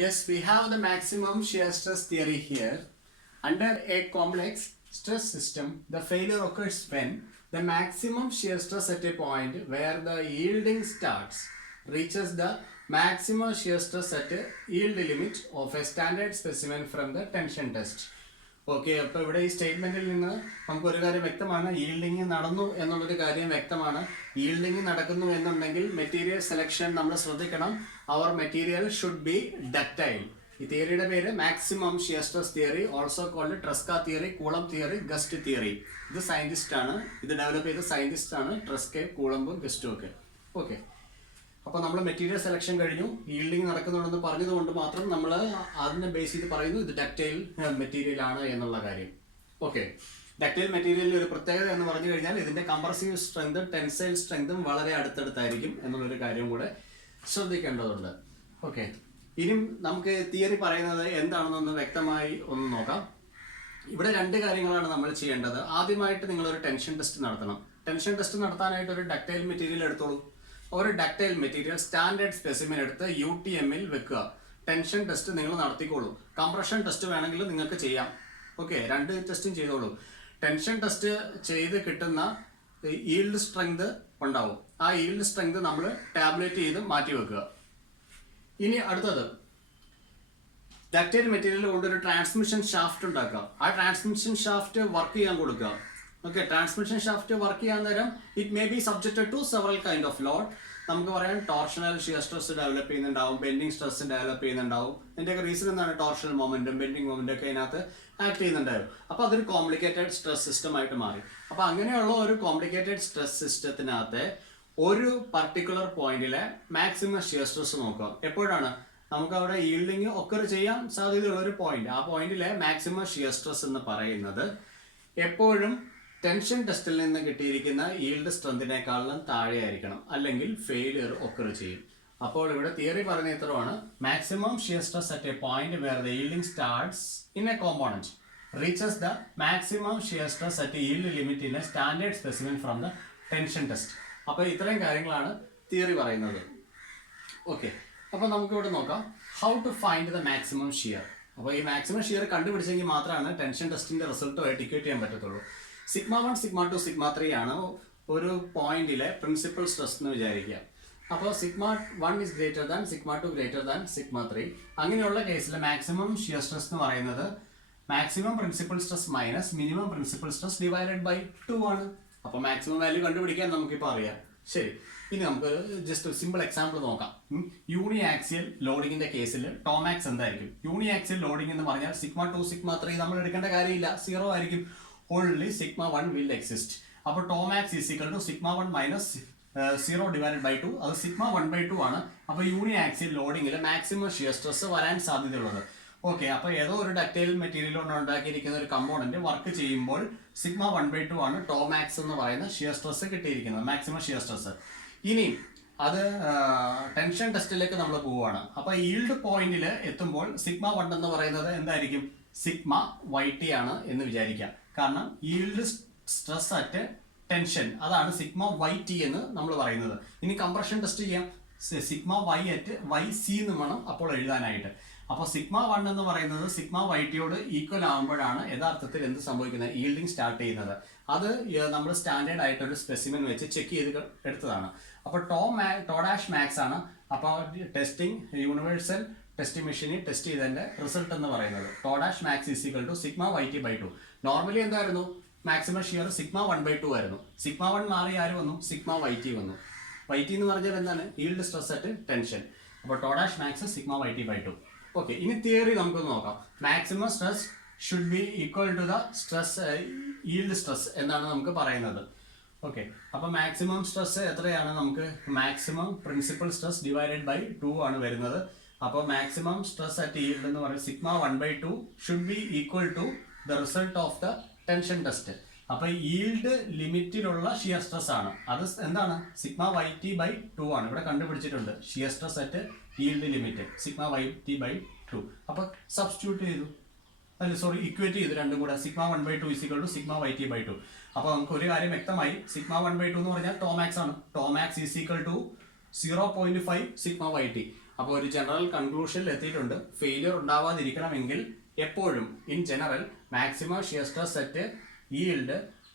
Yes, we have the maximum shear stress theory here. Under a complex stress system, the failure occurs when the maximum shear stress at a point where the yielding starts reaches the maximum shear stress at a yield limit of a standard specimen from the tension test. Okay, അപ്പോൾ ഇവിടെ ഈ സ്റ്റേറ്റ്മെന്റിൽ നിന്ന് നമുക്കൊരു കാര്യം വ്യക്തമാണ്, yielding നടന്നു എന്നുള്ളൊരു കാര്യം വ്യക്തമാണ്. ഈൽഡിങ് നടക്കുന്നു എന്നുണ്ടെങ്കിൽ മെറ്റീരിയൽ സെലക്ഷൻ നമ്മൾ ശ്രദ്ധിക്കണം. Our material should be ductile. ഈ തിയറിയുടെ പേര് maximum shear stress theory, also called Tresca theory, Coulomb theory, Guest theory. ഇത് സയന്റിസ്റ്റ് ആണ്, ഇത് ഡെവലപ്പ് ചെയ്ത സയന്റിസ്റ്റ് ആണ്, ട്രെസ്കെ, കൂളമ്പും ഗസ്റ്റും ഒക്കെ. ഓക്കെ, അപ്പോൾ നമ്മൾ മെറ്റീരിയൽ സെലക്ഷൻ കഴിഞ്ഞു, ഈൽഡിങ് നടക്കുന്നുണ്ടെന്ന് പറഞ്ഞതുകൊണ്ട് മാത്രം നമ്മൾ അതിനെ ബേസ് ചെയ്ത് പറയുന്നു ഇത് ഡക്റ്റൈൽ മെറ്റീരിയൽ ആണ് എന്നുള്ള കാര്യം. ഓക്കെ, ഡക്റ്റൈൽ മെറ്റീരിയലിൽ ഒരു പ്രത്യേകത എന്ന് പറഞ്ഞു കഴിഞ്ഞാൽ ഇതിന്റെ കംപ്രസീവ് സ്ട്രെങ്തും ടെൻസൈൽ സ്ട്രെങ്തും വളരെ അടുത്തടുത്തായിരിക്കും എന്നുള്ളൊരു കാര്യം കൂടെ ശ്രദ്ധിക്കേണ്ടതുണ്ട്. ഓക്കെ, ഇനി നമുക്ക് തിയറി പറയുന്നത് എന്താണെന്നൊന്ന് വ്യക്തമായി ഒന്ന് നോക്കാം. ഇവിടെ രണ്ട് കാര്യങ്ങളാണ് നമ്മൾ ചെയ്യേണ്ടത്. ആദ്യമായിട്ട് നിങ്ങളൊരു ടെൻഷൻ ടെസ്റ്റ് നടത്തണം. ടെൻഷൻ ടെസ്റ്റ് നടത്താനായിട്ട് ഒരു ഡക്റ്റൈൽ മെറ്റീരിയൽ എടുത്തോളൂ. ഒരു ഡക്റ്റൈൽ മെറ്റീരിയൽ സ്റ്റാൻഡേർഡ് സ്പെസിമെൻ എടുത്ത് UTM-ൽ വെക്കുക. ടെൻഷൻ ടെസ്റ്റ് നിങ്ങൾ നടത്തിക്കോളൂ. കംപ്രഷൻ ടെസ്റ്റ് വേണമെങ്കിൽ നിങ്ങൾക്ക് ചെയ്യാം. ഓക്കെ, രണ്ട് ടെസ്റ്റും ചെയ്തോളൂ. ടെൻഷൻ ടെസ്റ്റ് ചെയ്ത് കിട്ടുന്ന ഈൽഡ് സ്ട്രെങ്ത് ഉണ്ടാവും. ആ ഈൽഡ് സ്ട്രെങ്ത് നമ്മൾ ടാബ്ലേറ്റ് ചെയ്ത് മാറ്റി വെക്കുക. ഇനി അടുത്തത്, ഡക്റ്റൈൽ മെറ്റീരിയൽ കൊണ്ട് ഒരു ട്രാൻസ്മിഷൻ ഷാഫ്റ്റ് ഉണ്ടാക്കുക. ആ ട്രാൻസ്മിഷൻ ഷാഫ്റ്റ് വർക്ക് ചെയ്യാൻ കൊടുക്കുക. ഓക്കെ, ട്രാൻസ്മിഷൻ ഷാഫ്റ്റ് വർക്ക് ചെയ്യാൻ നേരം it may be subjected to several kind of load. നമുക്ക് പറയാം ടോർഷണൽ ഷിയർ സ്ട്രെസ് ഡെവലപ്പ് ചെയ്യുന്നുണ്ടാവും, ബെൻഡിങ് സ്ട്രെസ് ഡെവലപ്പ് ചെയ്യുന്നുണ്ടാവും. ഇതിൻ്റെയൊക്കെ റീസൺ എന്താണ്? ടോർഷണൽ മൊമെന്റും ബെൻഡിങ് മൊമെന്റും ഒക്കെ അതിനകത്ത് ആക്ട് ചെയ്യുന്നുണ്ടാവും. അപ്പോൾ അതൊരു കോംപ്ലിക്കേറ്റഡ് സ്ട്രെസ് സിസ്റ്റം ആയിട്ട് മാറി. അപ്പോൾ അങ്ങനെയുള്ള ഒരു കോംപ്ലിക്കേറ്റഡ് സ്ട്രെസ് സിസ്റ്റത്തിനകത്ത് ഒരു പർട്ടിക്കുലർ പോയിന്റിലെ മാക്സിമം ഷിയർ സ്ട്രെസ് നോക്കുക. എപ്പോഴാണ് നമുക്ക് അവിടെ ഈൽഡിങ് ഒക്കർ ചെയ്യാൻ സാധ്യതയുള്ള ഒരു പോയിന്റ്, ആ പോയിന്റിലെ മാക്സിമം ഷിയർ സ്ട്രെസ് എന്ന് പറയുന്നത് എപ്പോഴും ടെൻഷൻ ടെസ്റ്റിൽ നിന്ന് കിട്ടിയിരിക്കുന്ന ഈൽഡ് സ്ട്രെങ്തിനേക്കാളും താഴെയായിരിക്കണം, അല്ലെങ്കിൽ ഫെയിലിയർ ഒക്കർ ചെയ്യും. അപ്പോൾ ഇവിടെ തിയറി പറഞ്ഞ ഇത്രയാണ്: maximum shear stress at a point where the yielding starts in a component reaches the maximum shear stress at yield limit in a standard specimen from the tension test. അപ്പോൾ ഇത്രയും കാര്യങ്ങളാണ് theory പറയുന്നത്. Okay, അപ്പോൾ നമുക്ക് ഇവിടെ നോക്കാം how to find the maximum shear. അപ്പോൾ ഈ മാക്സിമം ഷിയർ കണ്ടുപിടിച്ചെങ്കിൽ മാത്രമാണ് ടെൻഷൻ ടെസ്റ്റിന്റെ റിസൾട്ടുമായിട്ട് ഇക്വേറ്റ് ചെയ്യാൻ പറ്റത്തുള്ളൂ. സിഗ്മ 1, സിഗ്മ 2, സിഗ്മ 3 ആണ് ഒരു പോയിന്റിലെ പ്രിൻസിപ്പൽ സ്ട്രെസ് എന്ന് വിചാരിക്കുക. അപ്പോൾ sigma 1 is greater than sigma 2 greater than sigma 3. അങ്ങനെയുള്ള കേസിൽ മാക്സിമം ഷിയർ സ്ട്രെസ് എന്ന് പറയുന്നത് maximum principal stress minus minimum principal stress divided by 2 ആണ്. അപ്പോൾ മാക്സിമം വാല്യൂ കണ്ടുപിടിക്കാൻ നമുക്കിപ്പോൾ അറിയാം. ശരി, ഇനി നമുക്ക് ജസ്റ്റ് സിമ്പിൾ എക്സാമ്പിൾ നോക്കാം. യൂണി ആക്സിയൽ ലോഡിങ്ങിന്റെ കേസിൽ ടോമാക്സ് എന്തായിരിക്കും? യൂണി ആക്സിയൽ ലോഡിംഗ് എന്ന് പറഞ്ഞാൽ സിഗ്മ 2, സിഗ്മ 3 നമ്മൾ എടുക്കേണ്ട കാര്യമില്ല, 0 ആയിരിക്കും. Only sigma 1 will exist. അപ്പോൾ tau max is equal to sigma 1 minus 0 divided by 2. അത് സിഗ്മ 1/2 ആണ്. അപ്പോൾ യൂണി ആക്സിയൽ ലോഡിങ്ങിൽ മാക്സിമം ഷിയർ സ്ട്രെസ് വരാൻ സാധ്യതയുള്ളത്. ഓക്കെ, അപ്പോൾ ഏതോ ഒരു ഡക്റ്റൈൽ മെറ്റീരിയൽ കൊണ്ട് ഉണ്ടാക്കിയിരിക്കുന്ന ഒരു കമ്പോണന്റ് വർക്ക് ചെയ്യുമ്പോൾ സിഗ്മ 1/2 ആണ് ടോമാക്സ് എന്ന് പറയുന്ന ഷിയർ സ്ട്രെസ് കിട്ടിയിരിക്കുന്നത്, മാക്സിമം ഷിയർ സ്ട്രെസ്. ഇനി അത് ടെൻഷൻ ടെസ്റ്റിലേക്ക് നമ്മൾ പോവുകയാണ്. അപ്പോൾ ഈൽഡ് പോയിന്റിൽ എത്തുമ്പോൾ സിഗ്മ 1 എന്ന് പറയുന്നത് എന്തായിരിക്കും? സിഗ്മ YT ആണ് എന്ന് വിചാരിക്കാം. കാരണം ഈൽഡ് സ്ട്രെസ് അറ്റ് ടെൻഷൻ, അതാണ് സിഗ്മ YT എന്ന് നമ്മൾ പറയുന്നത്. ഇനി കംപ്രഷൻ ടെസ്റ്റ് ചെയ്യാം. സിഗ്മ Y അറ്റ് YC എന്ന് വേണം അപ്പോൾ എഴുതാനായിട്ട്. അപ്പോൾ സിഗ്മ 1 എന്ന് പറയുന്നത് സിഗ്മ YTയോട് ഈക്വൽ ആകുമ്പോഴാണ് യഥാർത്ഥത്തിൽ എന്ത് സംഭവിക്കുന്നത്? ഈൽഡിങ് സ്റ്റാർട്ട് ചെയ്യുന്നത്. അത് നമ്മൾ സ്റ്റാൻഡേർഡ് ആയിട്ട് ഒരു സ്പെസിമെൻ വെച്ച് ചെക്ക് ചെയ്ത് എടുത്തതാണ്. അപ്പോൾ ടോ ഡാഷ് മാക്സ് ആണ്. അപ്പോൾ ടെസ്റ്റിംഗ് യൂണിവേഴ്സൽ ടെസ്റ്റ് മെഷീനിൽ ടെസ്റ്റ് ചെയ്തതിന്റെ റിസൾട്ട് എന്ന് പറയുന്നത് tau dash max is equal to sigma YT/2. Normally എന്തായിരുന്നു? മാക്സിമം ഷിയർ സിഗ്മ 1/2 ആയിരുന്നു. സിഗ്മ 1 മാറി ആര് വന്നു? സിഗ്മ YT വന്നു. YT എന്ന് പറഞ്ഞാൽ എന്താണ്? Yield stress at tension. അപ്പോൾ tau dash max sigma YT/2. Okay, ഇനി തിയറി നമുക്കൊന്ന് നോക്കാം. Maximum stress should be equal to the stress yield stress എന്നാണ് നമുക്ക് പറയുന്നത്. ഓക്കെ, അപ്പോൾ മാക്സിമം സ്ട്രെസ് എത്രയാണ്? നമുക്ക് maximum principal stress divided by 2 ആണ് വരുന്നത്. അപ്പോൾ മാക്സിമം സ്ട്രെസ് അറ്റ് ഈൽഡ് എന്ന് പറയുന്നത് sigma 1/2 should be equal to the result of the tension test. അപ്പോൾ ഈൽഡ് ലിമിറ്റിലുള്ള ഷിയർ സ്ട്രെസ് ആണ്. അത് എന്താണ്? സിഗ്മ YT/2 ആണ്. ഇവിടെ കണ്ടുപിടിച്ചിട്ടുണ്ട് shear stress at yield limit sigma YT/2. അപ്പോൾ സബ്സ്റ്റിറ്റ്യൂട്ട് ചെയ്തു, ഇക്വേറ്റ് ചെയ്തു രണ്ടും കൂടെ. Sigma 1/2 is equal to sigma YT/2. അപ്പോൾ നമുക്ക് ഒരു കാര്യം വ്യക്തമായി. സിഗ്മ 1/2 എന്ന് പറഞ്ഞാൽ ടോമാക്സ് ആണ്. Tau max is equal to 0.5 sigma YT. അപ്പോൾ ഒരു ജനറൽ കൺക്ലൂഷനിൽ എത്തിയിട്ടുണ്ട്. ഫെയിലിയർ ഉണ്ടാവാതിരിക്കണമെങ്കിൽ എപ്പോഴും in general maximum shear stress at yield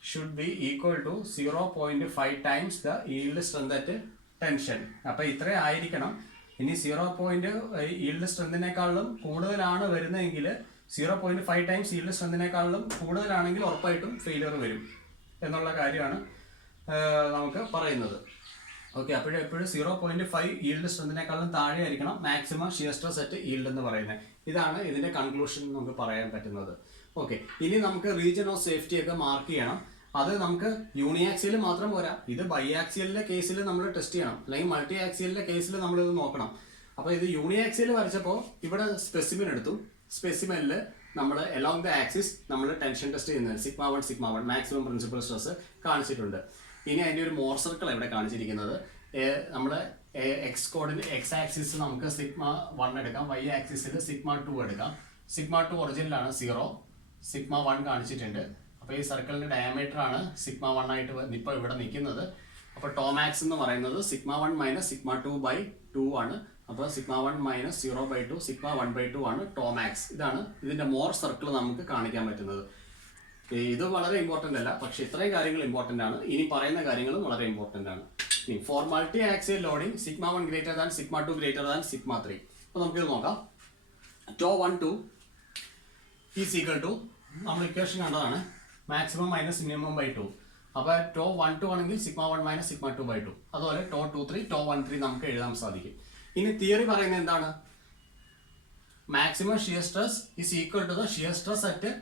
should be equal to 0.5 times the yield strength at tension. അപ്പോൾ ഇത്ര ആയിരിക്കണം. ഇനി 0. yield സ്ട്രെങ്തിനേക്കാളും കൂടുതലാണ് വരുന്നതെങ്കിൽ 0.5 ടൈംസ് yield സ്ട്രെങ്തിനേക്കാളും കൂടുതലാണെങ്കിൽ ഉറപ്പായിട്ടും ഫെയിലിയർ വരും എന്നുള്ള കാര്യമാണ് നമുക്ക് പറയുന്നത്. ഓക്കെ, എപ്പോഴും 0.5 yield സ്ട്രെങ്തിനേക്കാളും താഴെ ആയിരിക്കണം maximum shear stress at yield എന്ന് പറയുന്നത്. ഇതാണ് ഇതിന്റെ കൺക്ലൂഷൻ നമുക്ക് പറയാൻ പറ്റുന്നത്. ഓക്കെ, ഇനി നമുക്ക് റീജിയൻ ഓഫ് സേഫ്റ്റി ഒക്കെ മാർക്ക് ചെയ്യണം. അത് നമുക്ക് യൂണിയാക്സിയൽ മാത്രം പോരാ, ഇത് ബൈ ആക്സിയലിന്റെ കേസിൽ നമ്മൾ ടെസ്റ്റ് ചെയ്യണം, അല്ലെങ്കിൽ മൾട്ടി ആക്സിയലിന്റെ കേസിൽ നമ്മൾ ഇത് നോക്കണം. അപ്പോൾ ഇത് യൂണിയാക്സിയൽ വരച്ചപ്പോൾ ഇവിടെ സ്പെസിമെൻ എടുത്തു. സ്പെസിമെനിൽ നമ്മൾ എലോങ് ദ ആക്സിസ് നമ്മൾ ടെൻഷൻ ടെസ്റ്റ് ചെയ്യുന്നത് σ1 മാക്സിമം പ്രിൻസിപ്പൽ സ്ട്രെസ് കാണിച്ചിട്ടുണ്ട്. ഇനി അതിൻ്റെ ഒരു മോർ സർക്കിൾ ഇവിടെ കാണിച്ചിരിക്കുന്നത്. നമ്മുടെ എക്സ് ആക്സിസ് നമുക്ക് σ1 എടുക്കാം, വൈ ആക്സിസിൽ σ2 എടുക്കാം. σ2 ഒറിജിനിലാണ് 0, σ1 കാണിച്ചിട്ടുണ്ട്. അപ്പോൾ ഈ സർക്കിളിന്റെ ഡയമീറ്റർ ആണ് σ1 ആയിട്ട് ഇപ്പോൾ ഇവിടെ നിൽക്കുന്നത്. അപ്പോൾ ടോമാക്സ് എന്ന് പറയുന്നത് σ1 മൈനസ് σ2/2 ആണ്. അപ്പോൾ σ1 മൈനസ് 0/2 σ1/2 ആണ് ടോമാക്സ്. ഇതാണ് ഇതിന്റെ മോർ സർക്കിൾ നമുക്ക് കാണിക്കാൻ പറ്റുന്നത്. ഇത് വളരെ ഇമ്പോർട്ടൻ്റ് അല്ല, പക്ഷെ ഇത്രയും കാര്യങ്ങൾ ഇമ്പോർട്ടൻ്റ് ആണ്. ഇനി പറയുന്ന കാര്യങ്ങളും വളരെ ഇമ്പോർട്ടൻ്റ് ആണ്. ഇനി for multi axial loading σ1 greater than σ2 greater than σ3. അപ്പോൾ നമുക്കിത് നോക്കാം. τ12 ഈസ് ഈക്വൽ ടു നമ്മൾ ഇക്വേഷൻ കണ്ടതാണ് മാക്സിമം മൈനസ് മിനിമം/2. അപ്പോൾ τ12 ആണെങ്കിൽ σ1 മൈനസ് σ2/2. അതുപോലെ τ23 τ13 നമുക്ക് എഴുതാൻ സാധിക്കും. ഇനി തിയറി പറയുന്നത് എന്താണ്? Maximum shear stress is equal to the shear stress at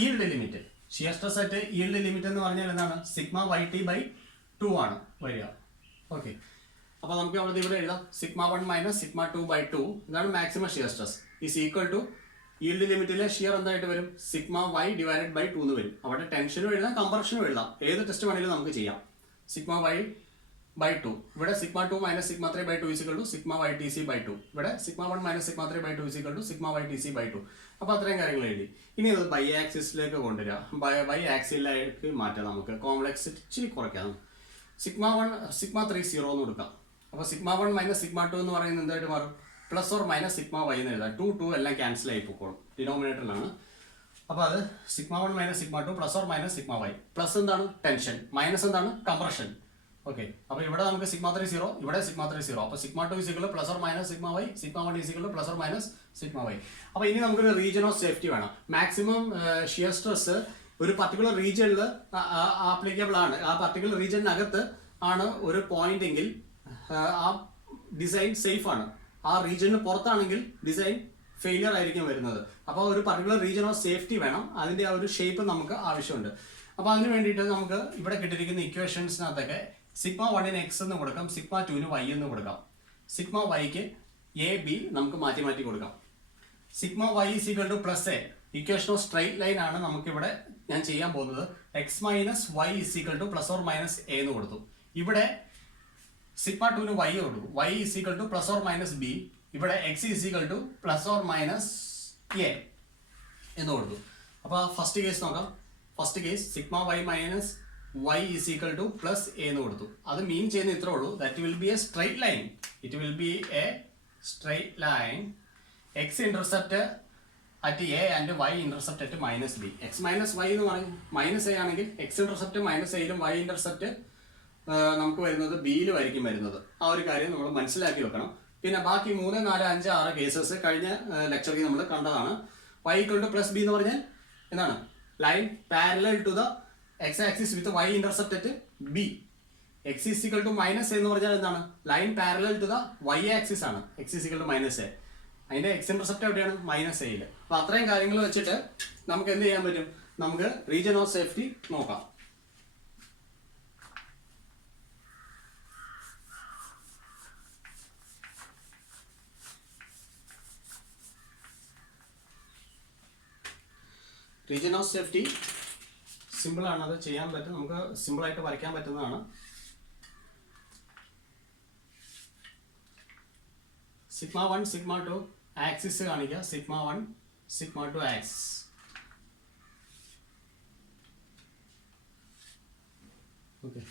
yield limit. Shear stress at yield limit എന്ന് പറഞ്ഞാൽ എന്താണ്? σyt/2 ആണ് വരിക. ഓക്കെ, അപ്പോൾ നമുക്ക് ഇവിടെ എഴുതാം σ1 മൈനസ് σ2/2 ഇതാണ് maximum shear stress is equal to yield ലിമിറ്റിലെ ഷിയർ എന്തായിട്ട് വരും? σy/2 എന്ന് വരും. അവിടെ ടെൻഷനും എഴുതാം, കംപ്രഷനും എഴുതാം, ഏത് ടെസ്റ്റ് വേണമെങ്കിലും നമുക്ക് ചെയ്യാം. σy/2 ഇവിടെ σ2 minus σ3/2 is equal to σytc/2. ഇവിടെ σ1 minus σ3/2 is equal to σytc/2. അപ്പോൾ അത്രയും കാര്യങ്ങൾ എഴുതി. ഇനി അത് ബൈ ആക്സിസിലേക്ക് കൊണ്ടുവരിക, ബൈ ആക്സിലേക്ക് മാറ്റാം. നമുക്ക് കോംപ്ലക്സ് ഇച്ചിരി കുറയ്ക്കാം. σ3 0 എന്ന് കൊടുക്കാം. അപ്പോൾ σ1 മൈനസ് σ2 എന്ന് പറയുന്നത് എന്തായിട്ട് മാറും? പ്ലസ് ഓർ മൈനസ് σy എന്ന് എഴുതാം. 2 എല്ലാം ക്യാൻസൽ ആയി പോയിക്കോളും, ഡിനോമിനേറ്ററിലാണ്. അപ്പോൾ അത് σ1 minus σ2 plus or minus σy. Plus എന്താണ്? ടെൻഷൻ. മൈനസ് എന്താണ്? കംപ്രഷൻ. ഓക്കെ, അപ്പോൾ ഇവിടെ നമുക്ക് σ3 0, ഇവിടെ σ3 0. അപ്പോൾ σ2 is equal to plus or minus σy, σ1 is equal to plus or minus σy. അപ്പോൾ ഇനി നമുക്കൊരു റീജിയൻ ഓഫ് സേഫ്റ്റി വേണം. മാക്സിമം ഷിയർ സ്ട്രെസ് ഒരു പർട്ടിക്കുലർ റീജിയനിൽ ആപ്ലിക്കബിൾ ആണ്. ആ പർട്ടിക്കുലർ റീജിയനകത്ത് ആണ് ഒരു പോയിന്റ് എങ്കിൽ ആ ഡിസൈൻ സേഫ് ആണ്. ആ റീജിയന് പുറത്താണെങ്കിൽ ഡിസൈൻ ഫെയിലിയർ ആയിരിക്കും വരുന്നത്. അപ്പോൾ ഒരു പർട്ടിക്കുലർ റീജിയൻ ഓഫ് സേഫ്റ്റി വേണം. അതിൻ്റെ ആ ഒരു ഷേപ്പ് നമുക്ക് ആവശ്യമുണ്ട്. അപ്പോൾ അതിന് വേണ്ടിയിട്ട് നമുക്ക് ഇവിടെ കിട്ടിയിരിക്കുന്ന ഇക്വേഷൻസിനകത്തൊക്കെ σ1 x എന്ന് കൊടുക്കാം, σ2 y എന്ന് കൊടുക്കാം. σyക്ക് a b നമുക്ക് മാറ്റി മാറ്റി കൊടുക്കാം. σy is equal to plus a. Equation of straight line ആണ് നമുക്കിവിടെ ഞാൻ ചെയ്യാൻ പോകുന്നത്. X minus Y is equal to plus or minus A എന്ന് കൊടുത്തു. ഇവിടെ σ2 y കൊടുക്കും. y is equal to plus or minus b. ഇവിടെ x is equal to plus or minus A എന്ന് കൊടുത്തു. അപ്പോൾ ഫസ്റ്റ് കേസ് നോക്കാം. First case σy minus y is equal to plus a എന്ന് കൊടുത്തു. അത് മീൻ ചെയ്യുന്ന ഇത്രേ ഉള്ളൂ. That will be a straight line. It will be a straight line. X intercept at A and Y intercept at minus B. X minus Y എന്ന് പറയും minus A ആണെങ്കിൽ X intercept minus എയിലും വൈ ഇന്റർസെപ്റ്റ് നമുക്ക് വരുന്നത് ബിയിലുമായിരിക്കും വരുന്നത്. ആ ഒരു കാര്യം നമ്മൾ മനസ്സിലാക്കി വെക്കണം. പിന്നെ ബാക്കി 3, 4, 5, 6 കേസസ് കഴിഞ്ഞ ലെക്ചറിൽ നമ്മൾ കണ്ടതാണ്. y equal to plus B എന്ന് പറഞ്ഞാൽ എന്താണ്? Line parallel to the X axis with Y intercept at B. X is equal to minus എന്ന് പറഞ്ഞാൽ എന്താണ്? Line parallel to the Y axis ആണ്. X is equal to minus A. അതിന്റെ X intercept എവിടെയാണ്? Minus എയിൽ. അപ്പോൾ അത്രയും കാര്യങ്ങൾ വെച്ചിട്ട് നമുക്ക് എന്ത് ചെയ്യാൻ പറ്റും? നമുക്ക് റീജിയൻ ഓഫ് സേഫ്റ്റി നോക്കാം. റീജിയൻ ഓഫ് സേഫ്റ്റി സിമ്പിൾ ആണ്, അത് ചെയ്യാൻ പറ്റും. നമുക്ക് സിമ്പിളായിട്ട് വരയ്ക്കാൻ പറ്റുന്നതാണ്. σ1 σ2 ആക്സിസ് കാണിക്കുക. σ1 σ2 ആക്സിസ്. ഓക്കെ,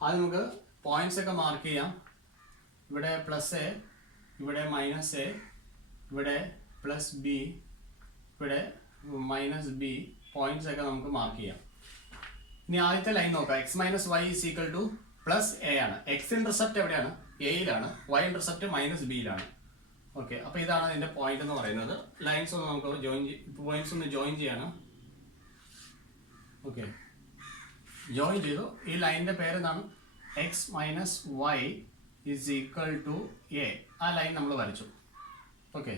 അത് നമുക്ക് പോയിന്റ്സ് ഒക്കെ മാർക്ക് ചെയ്യാം. ഇവിടെ പ്ലസ് എ, ഇവിടെ മൈനസ് എ, ഇവിടെ പ്ലസ് ബി, ഇവിടെ മൈനസ് ബി പോയിന്റ്സ് ഒക്കെ നമുക്ക് മാർക്ക് ചെയ്യാം. ഇനി ആദ്യത്തെ ലൈൻ നോക്കാം. X minus Y is equal to plus A ആണ്. എക്സ് ഇന്റർസെപ്റ്റ് എവിടെയാണ്? എയിലാണ്. വൈ ഇന്റർസെപ്റ്റ് മൈനസ് ബിയിലാണ്. ഓക്കെ, അപ്പോൾ ഇതാണ് അതിൻ്റെ പോയിന്റ് എന്ന് പറയുന്നത്. ലൈൻസ് ഒന്ന് നമുക്ക് പോയിന്റ്സ് ഒന്ന് ജോയിൻ ചെയ്യണം. ഓക്കെ, ജോയിൻ ചെയ്തു. ഈ ലൈനിൻ്റെ പേരെന്താണ്? X minus Y is equal to A. ആ ലൈൻ നമ്മൾ വരച്ചു. ഓക്കെ,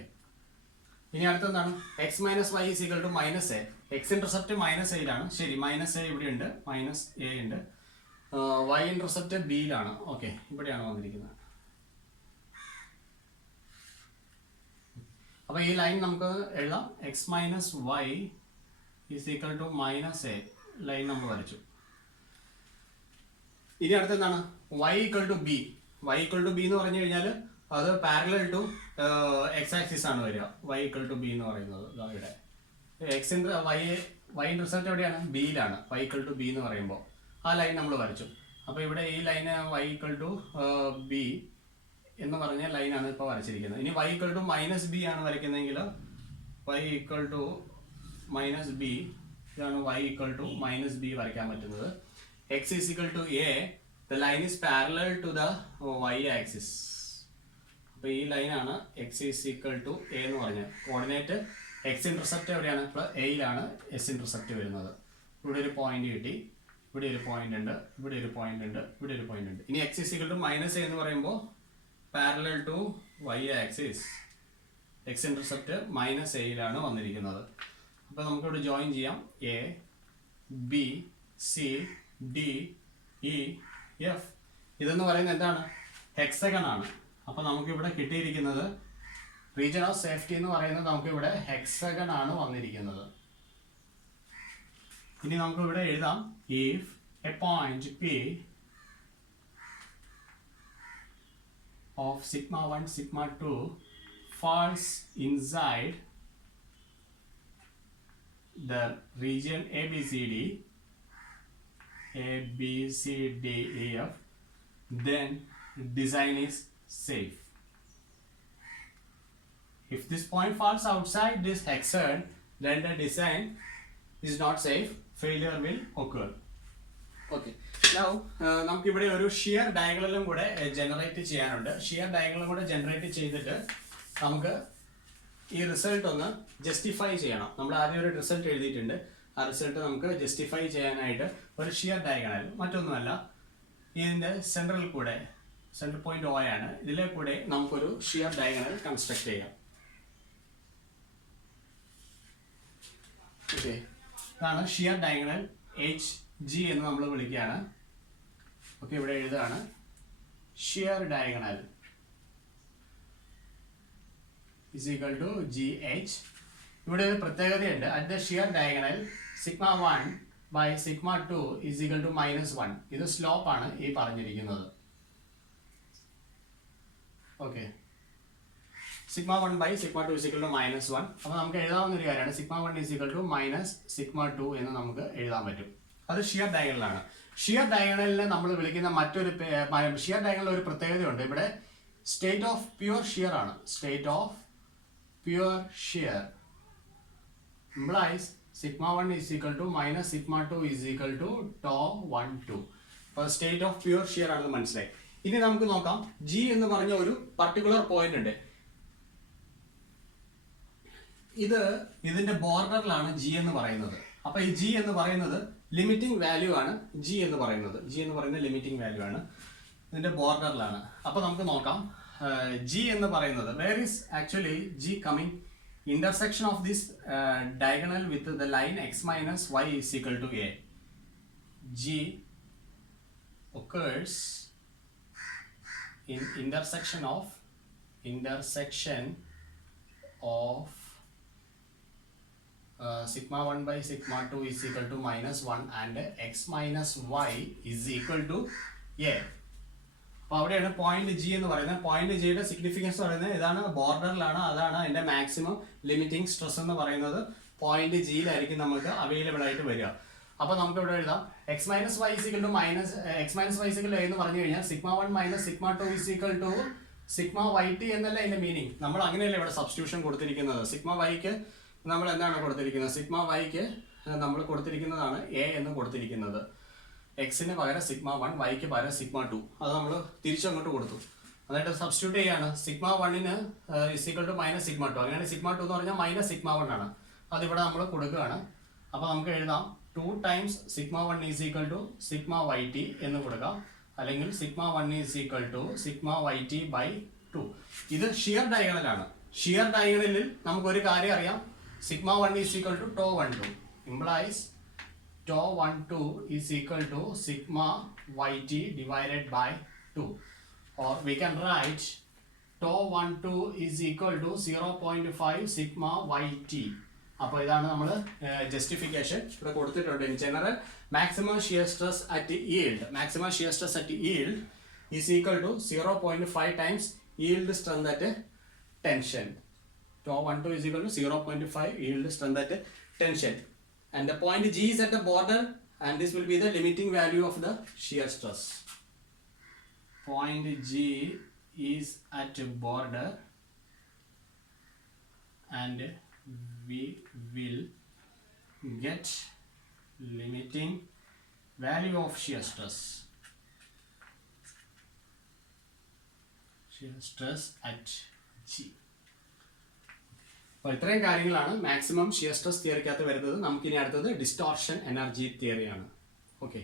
ഇനി അടുത്തെന്താണ്? X minus Y is equal to minus A. X intercept minus എയിലാണ്. ശരി, മൈനസ് എ ഇവിടെ ഉണ്ട്, മൈനസ് എ ഉണ്ട്. വൈ ഇന്റർസെപ്റ്റ് ബിയിലാണ്. ഓക്കെ, ഇവിടെയാണ് വന്നിരിക്കുന്നത്. അപ്പോൾ ഈ ലൈൻ നമുക്ക് എഴുതാം. X minus Y is equal to minus A line നമ്മൾ വരച്ചു. ഇനി അടുത്തെന്താണ്? Y equal to B. Y equal to B എന്ന് പറഞ്ഞു കഴിഞ്ഞാൽ അത് പാരലൽ ടു എക്സ് ആക്സിസ് ആണ് വരിക. വൈ ഈക്വൽ ടു ബി എന്ന് പറയുന്നത് ഇവിടെ എക്സിൻ്റെ വൈ ഇന്റർസെപ്റ്റ് എവിടെയാണ്? ബിയിലാണ്. വൈ ഈക്വൽ ടു ബി എന്ന് പറയുമ്പോൾ ആ ലൈൻ നമ്മൾ വരച്ചു. അപ്പോൾ ഇവിടെ ഈ ലൈന് വൈ ഈക്വൽ ടു ബി എന്ന് പറഞ്ഞ ലൈനാണ് ഇപ്പോൾ വരച്ചിരിക്കുന്നത്. ഇനി Y equal to minus B ആണ് വരയ്ക്കുന്നതെങ്കിൽ Y equal to minus B, ഇതാണ് Y equal to minus B വരയ്ക്കാൻ പറ്റുന്നത്. X is equal to A, the line is parallel to the Y axis. അപ്പോൾ ഈ ലൈനാണ് X is equal to A എന്ന് പറഞ്ഞത്. കോർഡിനേറ്റ് എക്സ് ഇന്റർസെപ്റ്റ് എവിടെയാണ്? എയിലാണ് S intercept വരുന്നത്. ഇവിടെ ഒരു പോയിന്റ് കിട്ടി, ഇവിടെ ഒരു പോയിന്റ് ഉണ്ട്, ഇവിടെ ഒരു പോയിന്റ് ഉണ്ട്, ഇവിടെ ഒരു പോയിന്റ് ഉണ്ട്. ഇനി X is equal to minus A എന്ന് പറയുമ്പോൾ parallel to Y axis, X intercept minus എയിലാണ് വന്നിരിക്കുന്നത്. അപ്പോൾ നമുക്കിവിടെ ജോയിൻ ചെയ്യാം. A, B, C, D, E, F. ഇതെന്ന് പറയുന്നത് എന്താണ്? ഹെക്സഗൺ ആണ്. അപ്പോൾ നമുക്കിവിടെ കിട്ടിയിരിക്കുന്നത് റീജിയൻ ഓഫ് സേഫ്റ്റി എന്ന് പറയുന്നത് നമുക്കിവിടെ ഹെക്സഗൺ ആണ് വന്നിരിക്കുന്നത്. ഇനി നമുക്ക് ഇവിടെ എഴുതാം. If A point P of sigma 1 sigma 2 falls inside the region ABCD, ABCDEF, then design is safe. If this point falls outside this hexagon, then the design is not safe. Failure will occur. Okay. Now നമുക്ക് ഇവിടെ ഒരു shear ഡയഗണലും കൂടെ generate ചെയ്യാനുണ്ട്. Shear ഡയഗണലും കൂടെ generate ചെയ്തിട്ട് നമുക്ക് ഈ result ഒന്ന് ജസ്റ്റിഫൈ ചെയ്യണം. നമ്മൾ ആദ്യം ഒരു റിസൾട്ട് എഴുതിയിട്ടുണ്ട്. ആ റിസൾട്ട് നമുക്ക് ജസ്റ്റിഫൈ ചെയ്യാനായിട്ട് ഒരു ഷിയർ ഡയഗണൽ മറ്റൊന്നുമല്ല, ഇതിൻ്റെ സെൻട്രൽ കൂടെ, സെൻട്രൽ പോയിന്റ് O ആണ്, ഇതിലെ കൂടെ നമുക്കൊരു ഷിയർ ഡയഗണൽ കൺസ്ട്രക്ട് ചെയ്യാം. ഓക്കെ, ഇതാണ് ഷിയർ ഡയഗണൽ HG എന്ന് നമ്മൾ വിളിക്കുകയാണ്. ഓക്കെ, ഇവിടെ എഴുതാണ് shear diagonal is equal to GH. ഇവിടെ ഒരു പ്രത്യേകതയുണ്ട്. At the shear diagonal sigma 1 by sigma 2 is equal to -1. ഇത് സ്ലോപ്പ് ആണ് ഈ പറഞ്ഞിരിക്കുന്നത്. Okay, sigma 1 by sigma 2 is equal to -1. അപ്പോൾ നമുക്ക് എഴുതാവുന്ന ഒരു കാര്യമാണ് sigma 1 is equal to minus sigma 2 എന്ന് നമുക്ക് എഴുതാൻ പറ്റും. അത് ഷിയർ ഡയഗണലാണ്. ഷിയർ ഡയഗണലിനെ നമ്മൾ വിളിക്കുന്ന മറ്റൊരു ഷിയർ ഡയഗണലിൽ ഒരു പ്രത്യേകതയുണ്ട്. ഇവിടെ സ്റ്റേറ്റ് ഓഫ് പ്യുവർ ഷിയർ ആണ്. State of pure shear implies sigma 1 is equal to minus sigma 2 is equal to tau 1 2. അപ്പോൾ സ്റ്റേറ്റ് ഓഫ് പ്യുവർ ഷിയർ ആണെന്ന് മനസ്സിലായി. ഇനി നമുക്ക് നോക്കാം. G എന്ന് പറഞ്ഞ ഒരു പർട്ടിക്കുലർ പോയിന്റ് ഉണ്ട്. ഇതിന്റെ ബോർഡറിലാണ് G എന്ന് പറയുന്നത്. അപ്പോൾ ഈ G എന്ന് പറയുന്നത് ലിമിറ്റിംഗ് വാല്യൂ ആണ്. G എന്ന് പറയുന്നത് ലിമിറ്റിംഗ് വാല്യൂ ആണ്. ഇതിന്റെ ബോർഡറിലാണ്. അപ്പോൾ നമുക്ക് നോക്കാം. G എന്ന് പറയുന്നത് where is actually G coming? Intersection of this diagonal with the line x minus y is equal to a. G occurs in intersection of sigma 1 by sigma 2 is equal to -1 and x minus y is equal to a. അപ്പോൾ അവിടെയാണ് point G എന്ന് പറയുന്നത്. Point Gയുടെ significance പറയുന്നത് ഇതാണ്, ബോർഡറിലാണ്. അതാണ് അതിന്റെ maximum limiting stress എന്ന് പറയുന്നത്. പോയിന്റ് Gയിലായിരിക്കും നമുക്ക് അവൈലബിൾ ആയിട്ട് വരിക. അപ്പോൾ നമുക്ക് ഇവിടെ എഴുതാം x minus y is equal to a എന്ന് പറഞ്ഞു കഴിഞ്ഞാൽ sigma 1 minus sigma 2 is equal to sigma y t എന്നല്ല അതിന്റെ മീനിങ്. നമ്മൾ അങ്ങനെയല്ല ഇവിടെ സബ്സ്റ്റിറ്റ്യൂഷൻ കൊടുത്തിരിക്കുന്നത്. സിഗ്മ വൈക്ക് നമ്മൾ എന്താണ് കൊടുത്തിരിക്കുന്നത്? സിഗ്മ വൈക്ക് നമ്മൾ കൊടുത്തിരിക്കുന്നതാണ് എ എന്ന് കൊടുത്തിരിക്കുന്നത്. എക്സിന് പകരം സിഗ്മ 1, വൈക്ക് പകരം സിഗ്മ 2. അത് നമ്മൾ തിരിച്ചങ്ങോട്ട് കൊടുത്തു. എന്നിട്ട് സബ്സ്റ്റിറ്റ്യൂട്ട് ചെയ്യാണ്. സിഗ്മ 1ന് ഇസിക്വൽ ടു മൈനസ് സിഗ്മ 2. അങ്ങനെയാണ് സിഗ്മ 2 എന്ന് പറഞ്ഞാൽ മൈനസ് സിഗ്മ 1 ആണ്. അതിവിടെ നമ്മൾ കൊടുക്കുകയാണ്. അപ്പോൾ നമുക്ക് എഴുതാം 2 times sigma 1 is equal to sigma y t എന്ന് കൊടുക്കാം. അല്ലെങ്കിൽ sigma 1 is equal to sigma y t by 2. ഇത് ഷിയർ ഡയഗണലാണ്. ഷിയർ ഡയഗണലിൽ നമുക്കൊരു കാര്യം അറിയാം. Sigma 1 is equal to tau 12 implies tau 12 is equal to sigma yt divided by 2, or we can write tau 12 is equal to 0.5 sigma yt. അപ്പോൾ ഇതാണ് നമ്മൾ justification ഇവിടെ കൊടുത്തിട്ടുണ്ട്. In general maximum shear stress at yield is equal to 0.5 times yield strength at tension. tau 12 is equal to 0.5 yield strength at tension. And the point G is at the border, and this will be the limiting value of the shear stress. Point G is at a border, and we will get limiting value of shear stress. Shear stress at G. അപ്പോൾ ഇത്രയും കാര്യങ്ങളാണ് maximum shear stress തിയറിക്കകത്ത് വരുന്നത്. നമുക്കിനി അടുത്തത് distortion energy തിയറിയാണ്. Okay.